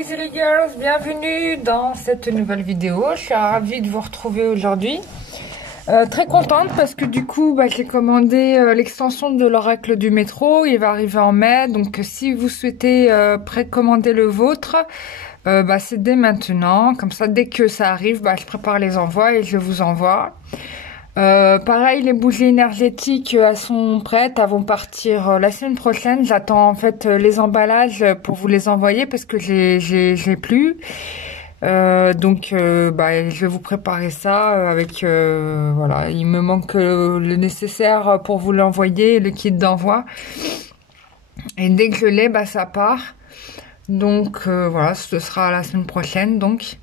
boys et les girls, bienvenue dans cette nouvelle vidéo. Je suis ravie de vous retrouver aujourd'hui. Très contente parce que du coup j'ai commandé l'extension de l'oracle du métro. Il va arriver en mai, donc si vous souhaitez précommander le vôtre, c'est dès maintenant. Comme ça, dès que ça arrive, je prépare les envois et je vous envoie. Pareil, les bougies énergétiques, elles sont prêtes, elles vont partir la semaine prochaine. J'attends en fait les emballages pour vous les envoyer parce que j'ai plus. Je vais vous préparer ça avec voilà, il me manque le nécessaire pour vous l'envoyer, le kit d'envoi. Et dès que je l'ai, ça part. Donc voilà, ce sera la semaine prochaine donc.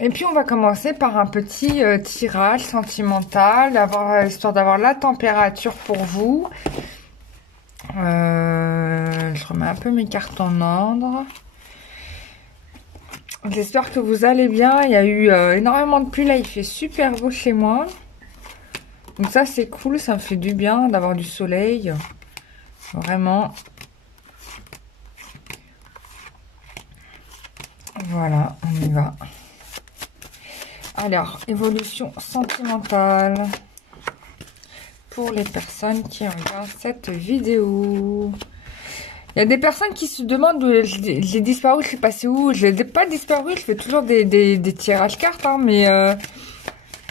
Et puis on va commencer par un petit tirage sentimental, histoire d'avoir la température pour vous. Je remets un peu mes cartes en ordre. J'espère que vous allez bien. Il y a eu énormément de pluie là, il fait super beau chez moi. Donc ça c'est cool, ça me fait du bien d'avoir du soleil. Vraiment. Voilà, on y va. Alors, évolution sentimentale pour les personnes qui regardent cette vidéo. Il y a des personnes qui se demandent où j'ai disparu, je suis passée où. Je n'ai pas disparu, je fais toujours des tirages cartes, hein, mais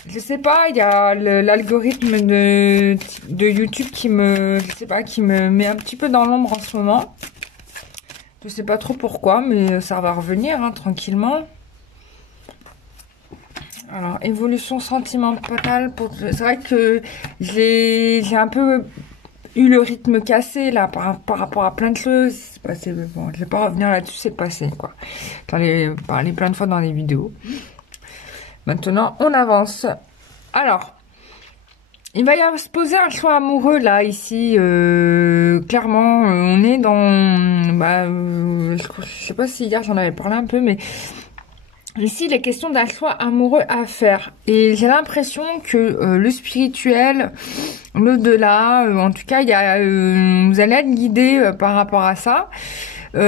je sais pas, il y a l'algorithme de YouTube qui me met un petit peu dans l'ombre en ce moment. Je sais pas trop pourquoi, mais ça va revenir hein, tranquillement. Alors, évolution sentimentale, c'est vrai que j'ai un peu eu le rythme cassé là par rapport à plein de choses. C'est passé, bon, je vais pas revenir là-dessus, c'est passé quoi. J'en ai parlé plein de fois dans les vidéos. Maintenant, on avance. Alors, il va y avoir se poser un choix amoureux là, ici. Clairement, on est dans... je sais pas si hier j'en avais parlé un peu, mais... Ici, il est question d'un choix amoureux à faire. Et j'ai l'impression que le spirituel, l'au-delà, en tout cas, vous allez être guidé par rapport à ça. Donc,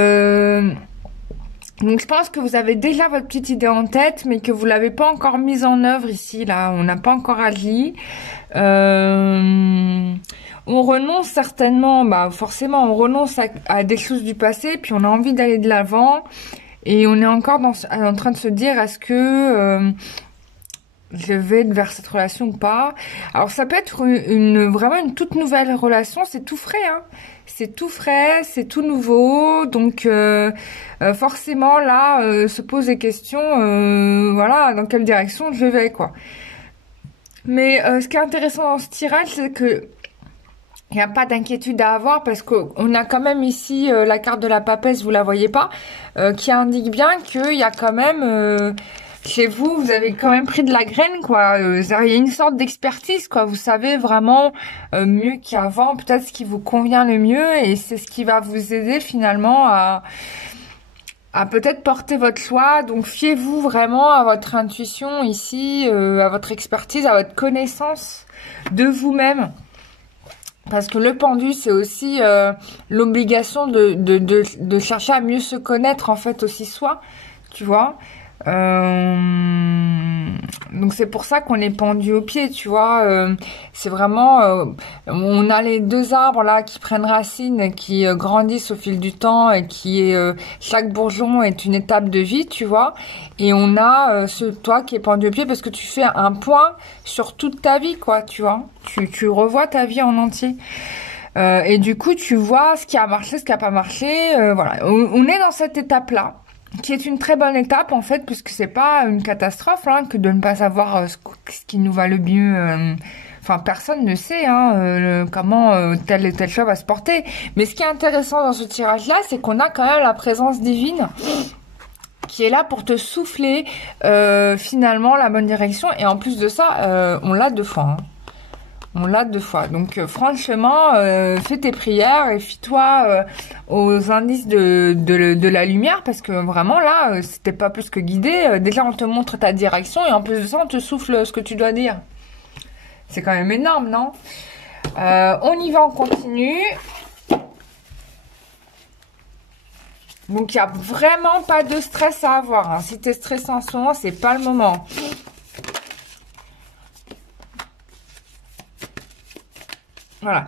je pense que vous avez déjà votre petite idée en tête, mais que vous l'avez pas encore mise en œuvre ici. Là, on n'a pas encore agi. On renonce certainement, forcément, on renonce à des choses du passé, puis on a envie d'aller de l'avant. Et on est encore en train de se dire, est-ce que je vais vers cette relation ou pas? Alors ça peut être vraiment une toute nouvelle relation, c'est tout frais, hein. C'est tout frais, c'est tout nouveau, donc forcément là, se pose des questions, voilà, dans quelle direction je vais, quoi. Mais ce qui est intéressant dans ce tirage, c'est que il n'y a pas d'inquiétude à avoir parce qu'on a quand même ici la carte de la papesse, vous la voyez pas, qui indique bien qu'il y a quand même, chez vous, vous avez quand même pris de la graine, quoi. Il y a une sorte d'expertise, quoi. Vous savez vraiment mieux qu'avant, peut-être ce qui vous convient le mieux et c'est ce qui va vous aider finalement à peut-être porter votre choix. Donc fiez-vous vraiment à votre intuition ici, à votre expertise, à votre connaissance de vous-même. Parce que le pendu, c'est aussi l'obligation de chercher à mieux se connaître, en fait, aussi soi, tu vois. Donc, c'est pour ça qu'on est pendu au pied, tu vois. C'est vraiment... on a les deux arbres, là, qui prennent racine, qui grandissent au fil du temps, et chaque bourgeon est une étape de vie, tu vois. Et on a toi qui est pendu au pied, parce que tu fais un point sur toute ta vie, quoi, tu vois. Tu revois ta vie en entier. Et du coup, tu vois ce qui a marché, ce qui a pas marché. Voilà, on est dans cette étape-là, qui est une très bonne étape, en fait, puisque c'est pas une catastrophe, hein, que de ne pas savoir ce qui nous va le mieux. Enfin, personne ne sait comment tel et tel choix va se porter. Mais ce qui est intéressant dans ce tirage-là, c'est qu'on a quand même la présence divine qui est là pour te souffler finalement la bonne direction. Et en plus de ça, on l'a 2 fois. Hein. On l'a 2 fois. Donc franchement, fais tes prières et fie-toi aux indices de la lumière, parce que vraiment là, c'était pas plus que guidé. Déjà, on te montre ta direction et en plus de ça, on te souffle ce que tu dois dire. C'est quand même énorme, non? On y va, on continue. Donc, il n'y a vraiment pas de stress à avoir. Hein. Si tu es stressé en ce moment, c'est pas le moment. Voilà.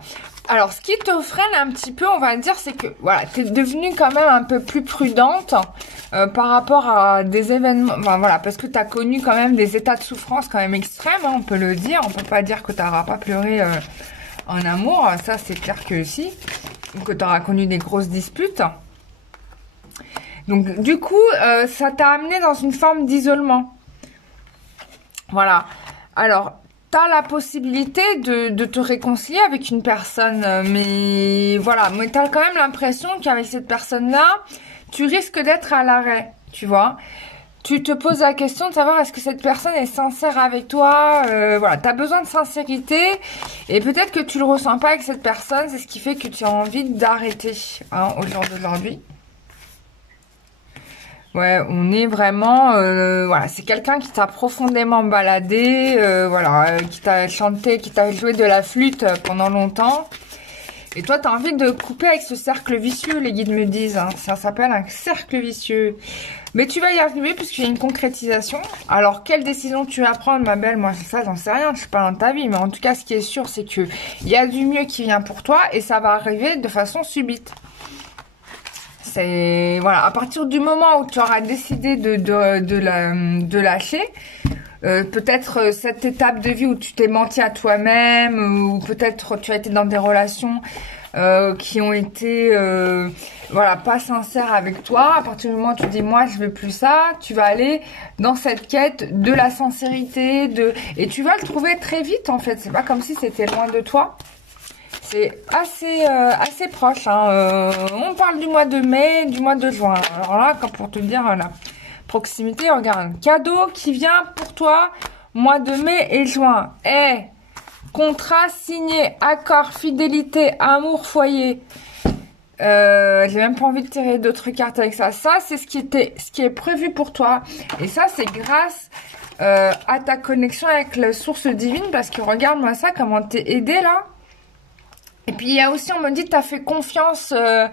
Alors, ce qui te freine un petit peu, on va dire, c'est que, voilà, tu es devenue quand même un peu plus prudente par rapport à des événements. Enfin, voilà, parce que tu as connu quand même des états de souffrance quand même extrêmes, hein, on peut le dire. On peut pas dire que tu n'auras pas pleuré en amour. Ça, c'est clair que si. Que tu auras connu des grosses disputes. Donc, du coup, ça t'a amené dans une forme d'isolement. Voilà. Alors, tu as la possibilité de te réconcilier avec une personne, mais voilà, mais tu as quand même l'impression qu'avec cette personne-là, tu risques d'être à l'arrêt, tu vois. Tu te poses la question de savoir est-ce que cette personne est sincère avec toi, voilà, tu as besoin de sincérité, et peut-être que tu le ressens pas avec cette personne, c'est ce qui fait que tu as envie d'arrêter, hein, au jour d'aujourd'hui. Ouais, on est vraiment, voilà, c'est quelqu'un qui t'a profondément baladé, voilà, qui t'a chanté, qui t'a joué de la flûte pendant longtemps. Et toi, t'as envie de couper avec ce cercle vicieux, les guides me disent. Hein. Ça s'appelle un cercle vicieux. Mais tu vas y arriver puisqu'il y a une concrétisation. Alors, quelle décision tu vas prendre, ma belle? Moi, ça, j'en sais rien. Je suis pas dans ta vie. Mais en tout cas, ce qui est sûr, c'est que il y a du mieux qui vient pour toi et ça va arriver de façon subite. C'est voilà, à partir du moment où tu auras décidé de lâcher, peut-être cette étape de vie où tu t'es menti à toi-même, ou peut-être tu as été dans des relations qui ont été voilà, pas sincères avec toi. À partir du moment où tu dis moi je veux plus ça, tu vas aller dans cette quête de la sincérité, et tu vas le trouver très vite en fait. C'est pas comme si c'était loin de toi. C'est assez proche. Hein. On parle du mois de mai, du mois de juin. Alors là, comme pour te dire la proximité, regarde, cadeau qui vient pour toi, mois de mai et juin. Contrat signé, accord, fidélité, amour, foyer. J'ai même pas envie de tirer d'autres cartes avec ça. Ça, c'est ce qui est prévu pour toi. Et ça, c'est grâce à ta connexion avec la source divine. Parce que regarde-moi ça, comment t'es aidé là. Et puis il y a aussi, on me dit, t'as fait confiance en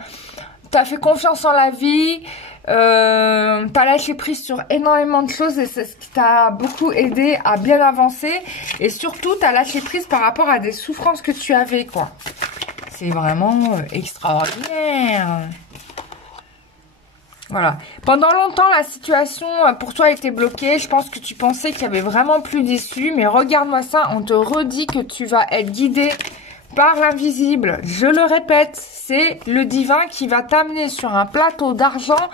la vie, t'as lâché prise sur énormément de choses et c'est ce qui t'a beaucoup aidé à bien avancer. Et surtout, t'as lâché prise par rapport à des souffrances que tu avais, quoi. C'est vraiment extraordinaire. Voilà. Pendant longtemps, la situation pour toi était bloquée. Je pense que tu pensais qu'il y avait vraiment plus d'issue. Mais regarde-moi ça, on te redit que tu vas être guidé par l'invisible. Je le répète, c'est le divin qui va t'amener sur un plateau d'argent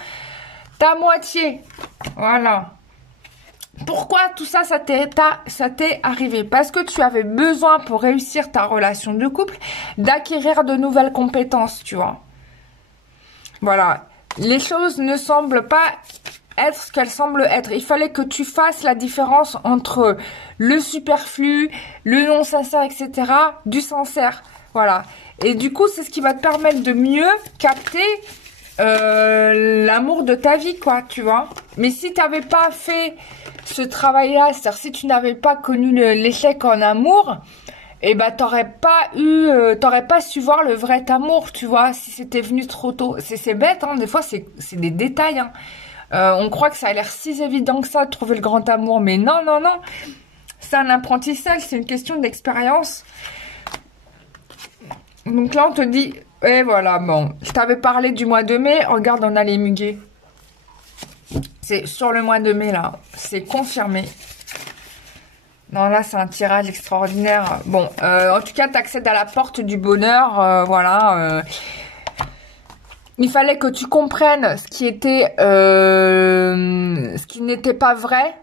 ta moitié. Voilà. Pourquoi tout ça, ça t'est arrivé? Parce que tu avais besoin pour réussir ta relation de couple d'acquérir de nouvelles compétences, tu vois. Voilà. Les choses ne semblent pas être ce qu'elles semblent être. Il fallait que tu fasses la différence entre le superflu, le non sincère, etc. du sincère. Voilà. Et du coup, c'est ce qui va te permettre de mieux capter l'amour de ta vie, quoi, tu vois. Mais si tu n'avais pas fait ce travail-là, c'est-à-dire si tu n'avais pas connu l'échec en amour, et ben t'aurais pas su voir le vrai amour, tu vois, si c'était venu trop tôt. C'est bête, hein, des fois c'est des détails, hein. On croit que ça a l'air si évident que ça de trouver le grand amour, mais non, non, non. C'est un apprentissage, c'est une question d'expérience. Donc là, on te dit, et voilà, bon, je t'avais parlé du mois de mai, regarde, on a les muguets. C'est sur le mois de mai, là, c'est confirmé. Non, là, c'est un tirage extraordinaire. Bon, en tout cas, tu accèdes à la porte du bonheur, voilà. Il fallait que tu comprennes ce qui était, ce qui n'était pas vrai,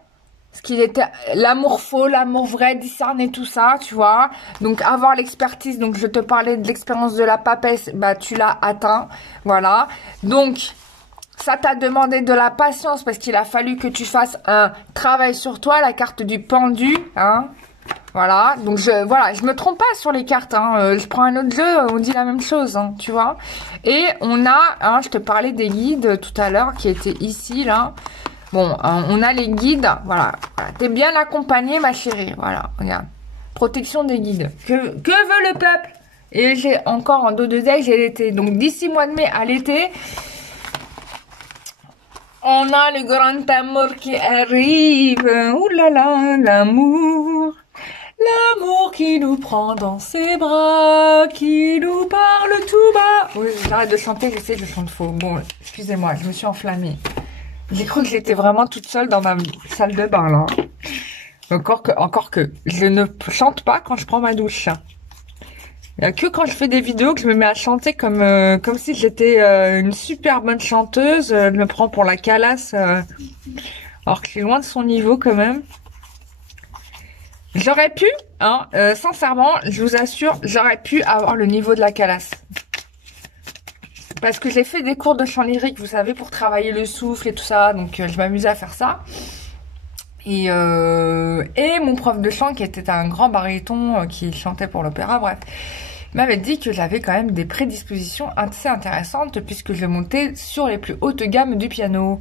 ce qui était l'amour faux, l'amour vrai, discerner tout ça, tu vois. Donc avoir l'expertise, donc je te parlais de l'expérience de la papesse, bah tu l'as atteint, voilà. Donc ça t'a demandé de la patience parce qu'il a fallu que tu fasses un travail sur toi, la carte du pendu, hein. Voilà, donc je me trompe pas sur les cartes, hein. Je prends un autre jeu, on dit la même chose, hein, tu vois. Et on a, hein, je te parlais des guides tout à l'heure qui étaient ici, là. Bon, on a les guides, voilà. T'es bien accompagnée, ma chérie, voilà, regarde. Protection des guides. Que veut le peuple? Et j'ai encore en dos de deck, j'ai l'été. Donc d'ici mois de mai à l'été, On a le grand amour qui arrive. Ouh là là, l'amour. L'amour qui nous prend dans ses bras, qui nous parle tout bas. Oui, j'arrête de chanter, j'essaie de chanter faux. Bon, excusez-moi, je me suis enflammée. J'ai cru que j'étais vraiment toute seule dans ma salle de bain, là. Encore que, je ne chante pas quand je prends ma douche. Il y a que quand je fais des vidéos que je me mets à chanter comme si j'étais une super bonne chanteuse. Je me prends pour la calasse, alors que je suis loin de son niveau quand même. J'aurais pu, hein, sincèrement, je vous assure, j'aurais pu avoir le niveau de la calasse. Parce que j'ai fait des cours de chant lyrique, vous savez, pour travailler le souffle et tout ça. Donc, je m'amusais à faire ça. Et mon prof de chant, qui était un grand baryton, qui chantait pour l'opéra, bref, m'avait dit que j'avais quand même des prédispositions assez intéressantes, puisque je montais sur les plus hautes gammes du piano.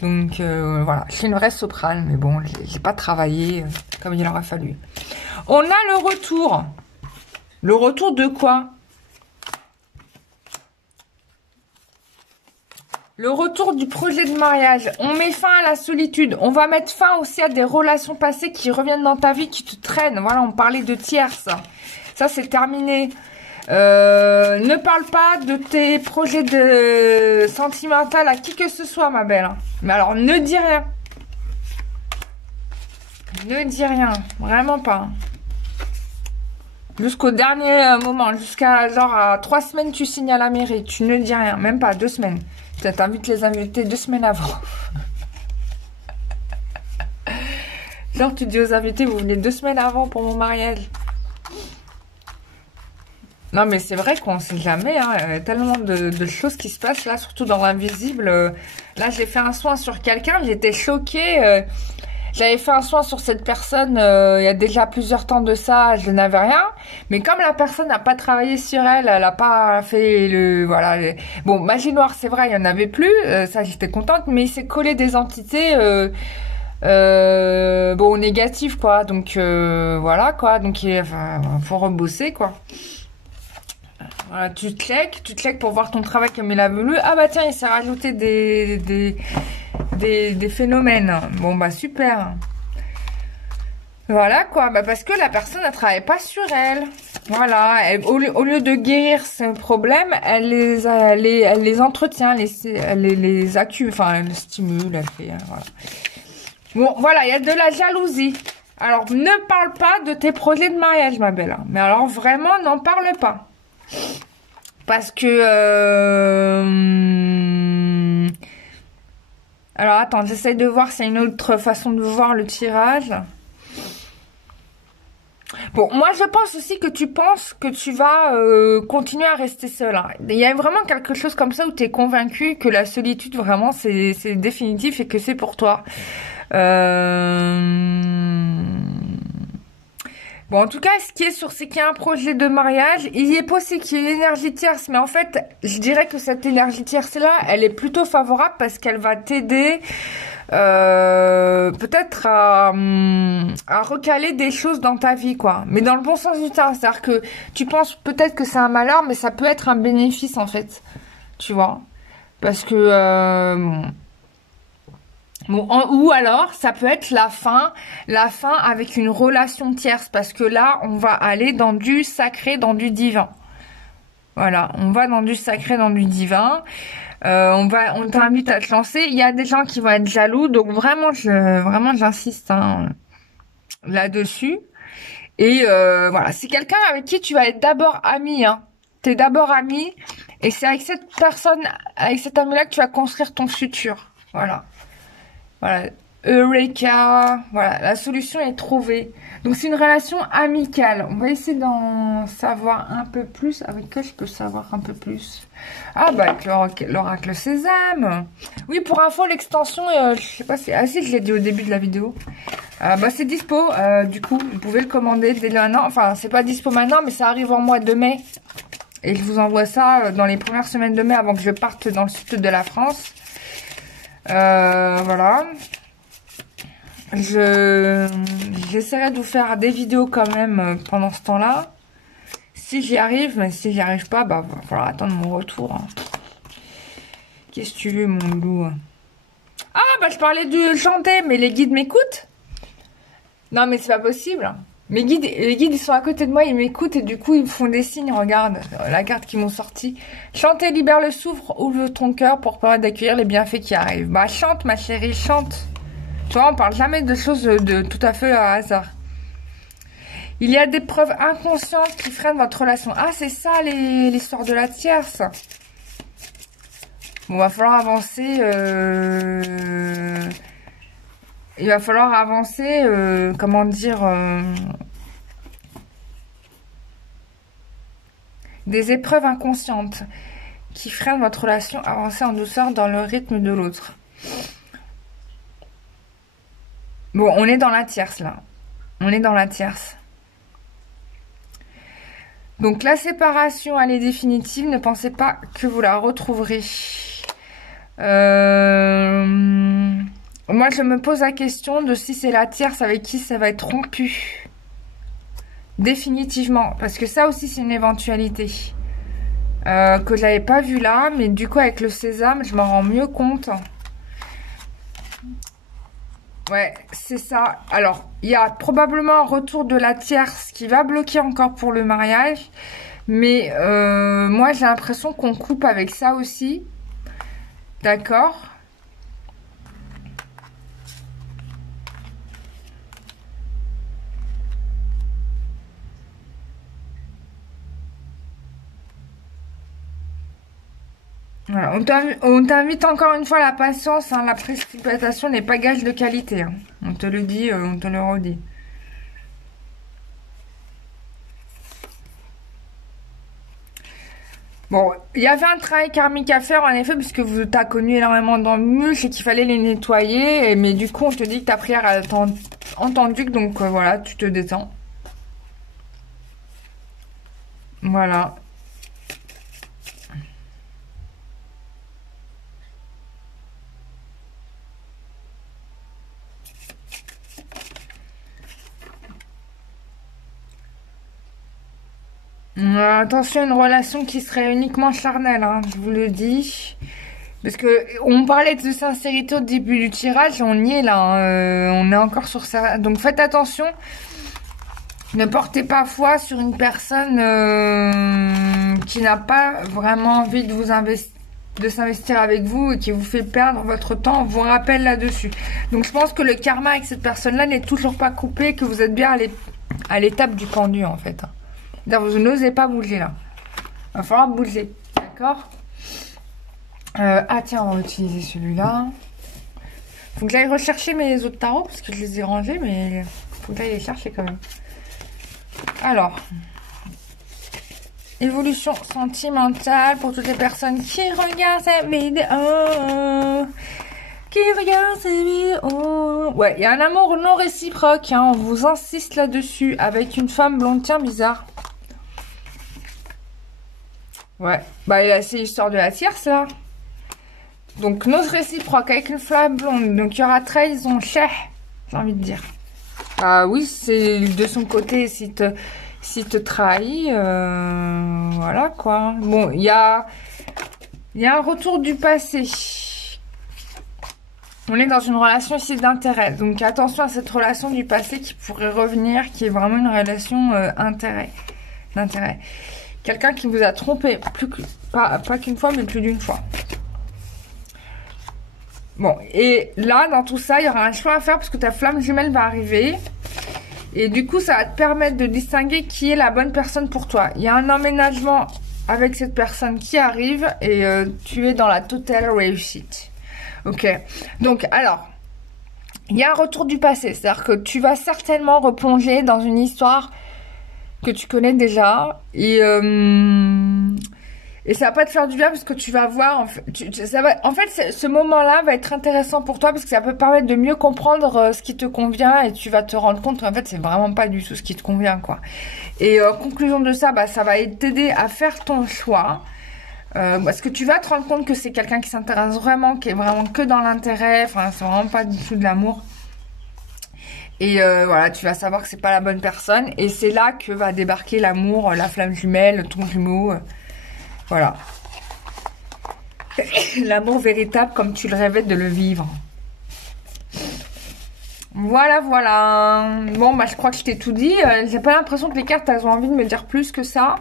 Donc voilà, je suis une vraie soprane, mais bon, j'ai pas travaillé comme il aurait fallu. On a le retour. Le retour de quoi? Le retour du projet de mariage. On met fin à la solitude. On va mettre fin aussi à des relations passées qui reviennent dans ta vie, qui te traînent. Voilà, on parlait de tierces. Ça, c'est terminé. Ne parle pas de tes projets de sentimental à qui que ce soit, ma belle. Mais alors, ne dis rien. Ne dis rien. Vraiment pas. Jusqu'au dernier moment. Jusqu'à genre à 3 semaines, tu signes à la mairie. Tu ne dis rien. Même pas 2 semaines. Tu t'invites les invités 2 semaines avant. Genre, tu dis aux invités, vous venez 2 semaines avant pour mon mariage. Non, mais c'est vrai qu'on ne sait jamais, hein. Il y a tellement de choses qui se passent là, surtout dans l'invisible. Là, j'ai fait un soin sur quelqu'un, j'étais choquée. J'avais fait un soin sur cette personne il y a déjà plusieurs temps de ça, je n'avais rien. Mais comme la personne n'a pas travaillé sur elle, elle n'a pas fait le... Voilà. Bon, magie noire, c'est vrai, il n'y en avait plus. Ça, j'étais contente. Mais il s'est collé des entités... bon, négatives, quoi. Donc, voilà, quoi. Donc, il faut rebosser, quoi. Voilà, tu check pour voir ton travail comme il a voulu. Ah bah tiens, il s'est rajouté des phénomènes. Bon bah super. Voilà quoi, bah parce que la personne ne travaille pas sur elle. Voilà, au lieu de guérir ce problème, elle les entretient, elle les accuse, enfin elle les stimule, elle fait, voilà. Bon voilà, il y a de la jalousie. Alors ne parle pas de tes projets de mariage, ma belle. Mais alors vraiment, n'en parle pas. Parce que... Alors, attends, j'essaie de voir s'il y a une autre façon de voir le tirage. Bon, moi, je pense aussi que tu penses que tu vas continuer à rester seule. Hein. Il y a vraiment quelque chose comme ça où tu es convaincu que la solitude, vraiment, c'est définitif et que c'est pour toi. Bon, en tout cas, ce qui est sûr, c'est qu'il y a un projet de mariage. Il est possible qu'il y ait une énergie tierce, mais en fait, je dirais que cette énergie tierce-là, elle est plutôt favorable parce qu'elle va t'aider peut-être à recaler des choses dans ta vie, quoi. Mais dans le bon sens du terme, c'est-à-dire que tu penses peut-être que c'est un malheur, mais ça peut être un bénéfice, en fait. Tu vois? Parce que... Bon, ou alors, ça peut être la fin avec une relation tierce, parce que là, on va aller dans du sacré, dans du divin. Voilà, on va dans du sacré, dans du divin. On t'invite à te lancer. Il y a des gens qui vont être jaloux, donc vraiment, j'insiste hein, là-dessus. Et voilà, c'est quelqu'un avec qui tu vas être d'abord ami. Hein. T'es d'abord ami, et c'est avec cette personne, avec cet ami-là que tu vas construire ton futur. Voilà. Voilà, Eureka, voilà, la solution est trouvée. Donc c'est une relation amicale. On va essayer d'en savoir un peu plus. Avec quoi je peux savoir un peu plus? Ah bah avec l'oracle Sésame. Oui, pour info, l'extension, je sais pas si... Ah si, je l'ai dit au début de la vidéo. Bah c'est dispo, du coup, vous pouvez le commander dès maintenant. Enfin, c'est pas dispo maintenant, mais ça arrive en mois de mai. Et je vous envoie ça dans les premières semaines de mai avant que je parte dans le sud de la France. Voilà. J'essaierai de vous faire des vidéos quand même pendant ce temps-là. Si j'y arrive, mais si j'y arrive pas, bah va falloir attendre mon retour. Hein. Qu'est-ce que tu veux, mon loup? bah, je parlais de chanter, mais les guides m'écoutent. Non, mais c'est pas possible. Les guides, ils sont à côté de moi, ils m'écoutent et du coup, ils me font des signes. Regarde la carte qu'ils m'ont sortie. Chanter libère le souffle, ouvre ton cœur pour permettre d'accueillir les bienfaits qui arrivent. Bah, chante, ma chérie, chante. Tu vois, on parle jamais de choses de tout à fait à hasard. Il y a des preuves inconscientes qui freinent votre relation. Ah, c'est ça l'histoire de la tierce. Bon, va falloir avancer. Il va falloir avancer, comment dire, des épreuves inconscientes qui freinent votre relation, avancer en douceur dans le rythme de l'autre. Bon, on est dans la tierce, là. On est dans la tierce. Donc, la séparation, elle est définitive. Ne pensez pas que vous la retrouverez. Moi, je me pose la question de si c'est la tierce avec qui ça va être rompu. Définitivement. Parce que ça aussi, c'est une éventualité. Que je n'avais pas vu là. Mais du coup, avec le sésame, je m'en rends mieux compte. Ouais, c'est ça. Alors, il y a probablement un retour de la tierce qui va bloquer encore pour le mariage. Mais moi, j'ai l'impression qu'on coupe avec ça aussi. D'accord ? Voilà, on t'invite encore une fois à la patience, hein, la précipitation n'est pas gage de qualité. Hein. On te le dit, on te le redit. Bon, il y avait un travail karmique à faire en effet, puisque vous t'as connu énormément d'embûches et qu'il fallait les nettoyer. Mais du coup, on te dit que ta prière a entendu, donc voilà, tu te détends. Voilà. Attention, une relation qui serait uniquement charnelle, hein, je vous le dis. Parce que on parlait de sincérité au début du tirage, on y est là, hein, on est encore sur ça. Donc faites attention, ne portez pas foi sur une personne qui n'a pas vraiment envie de de s'investir avec vous et qui vous fait perdre votre temps, on vous rappelle là-dessus. Donc je pense que le karma avec cette personne-là n'est toujours pas coupé, que vous êtes bien à l'étape du pendu en fait. Vous n'osez pas bouger là. Il va falloir bouger. D'accord. Ah tiens, on va utiliser celui-là. Faut que j'aille rechercher mes autres tarots parce que je les ai rangés, mais faut que j'aille les chercher quand même. Alors. Évolution sentimentale pour toutes les personnes qui regardent cette vidéo. Ouais, il y a un amour non réciproque, hein, on vous insiste là-dessus, avec une femme blonde, tiens, bizarre. Ouais, bah c'est l'histoire de la tierce, là. Donc, non réciproque, avec une femme blonde, donc il y aura trahison, j'ai envie de dire. Ah oui, c'est de son côté, s'il te trahit, voilà, quoi. Bon, il y a un retour du passé. On est dans une relation ici d'intérêt. Donc attention à cette relation du passé qui pourrait revenir, qui est vraiment une relation d'intérêt. Quelqu'un qui vous a trompé, pas qu'une fois, mais plus d'une fois. Bon, et là, dans tout ça, il y aura un choix à faire parce que ta flamme jumelle va arriver. Et du coup, ça va te permettre de distinguer qui est la bonne personne pour toi. Il y a un emménagement avec cette personne qui arrive et tu es dans la totale réussite. Ok, donc alors, il y a un retour du passé, c'est-à-dire que tu vas certainement replonger dans une histoire que tu connais déjà et ça va pas te faire du bien parce que tu vas voir, en fait, ce moment-là va être intéressant pour toi parce que ça peut permettre de mieux comprendre ce qui te convient et tu vas te rendre compte qu'en fait c'est vraiment pas du tout ce qui te convient, quoi. Et conclusion de ça, bah ça va t'aider à faire ton choix. Parce que tu vas te rendre compte que c'est quelqu'un qui s'intéresse vraiment, qui est vraiment que dans l'intérêt, enfin c'est vraiment pas du tout de l'amour. Et voilà, tu vas savoir que c'est pas la bonne personne. Et c'est là que va débarquer l'amour, la flamme jumelle, ton jumeau. Voilà. L'amour véritable comme tu le rêvais de le vivre. Voilà, voilà. Bon, bah, je crois que je t'ai tout dit. J'ai pas l'impression que les cartes, elles ont envie de me dire plus que ça.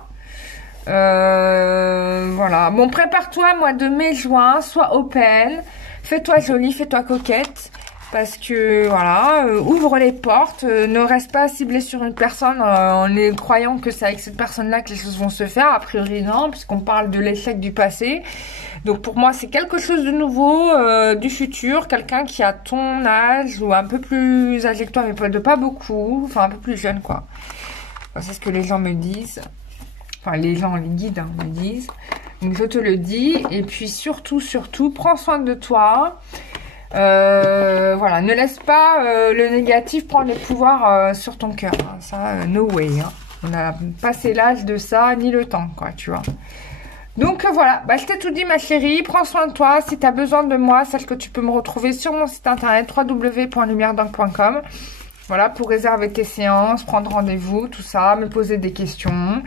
Voilà. Bon, prépare-toi, mois de mai, juin. Sois open. Fais-toi jolie, fais-toi coquette. Parce que, voilà, ouvre les portes. Ne reste pas ciblé sur une personne en croyant que c'est avec cette personne-là que les choses vont se faire. A priori, non, puisqu'on parle de l'échec du passé. Donc pour moi, c'est quelque chose de nouveau, du futur, quelqu'un qui a ton âge ou un peu plus âgé que toi, mais pas beaucoup, enfin un peu plus jeune quoi. Enfin, c'est ce que les gens me disent, enfin les gens, les guides hein, me disent. Donc je te le dis, et puis surtout, prends soin de toi. Voilà, ne laisse pas le négatif prendre le pouvoir sur ton cœur. Hein. Ça, no way. Hein. On n'a passé l'âge de ça, ni le temps, quoi, tu vois. Donc voilà, bah, je t'ai tout dit ma chérie, prends soin de toi, si tu as besoin de moi, sache que tu peux me retrouver sur mon site internet www.lumieredingue.com. Voilà, pour réserver tes séances, prendre rendez-vous, tout ça, me poser des questions.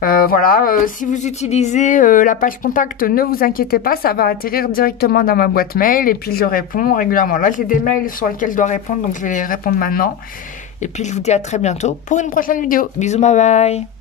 Voilà, si vous utilisez la page contact, ne vous inquiétez pas, ça va atterrir directement dans ma boîte mail et puis je réponds régulièrement. Là, j'ai des mails sur lesquels je dois répondre, donc je vais les répondre maintenant. Et puis je vous dis à très bientôt pour une prochaine vidéo. Bisous, bye bye.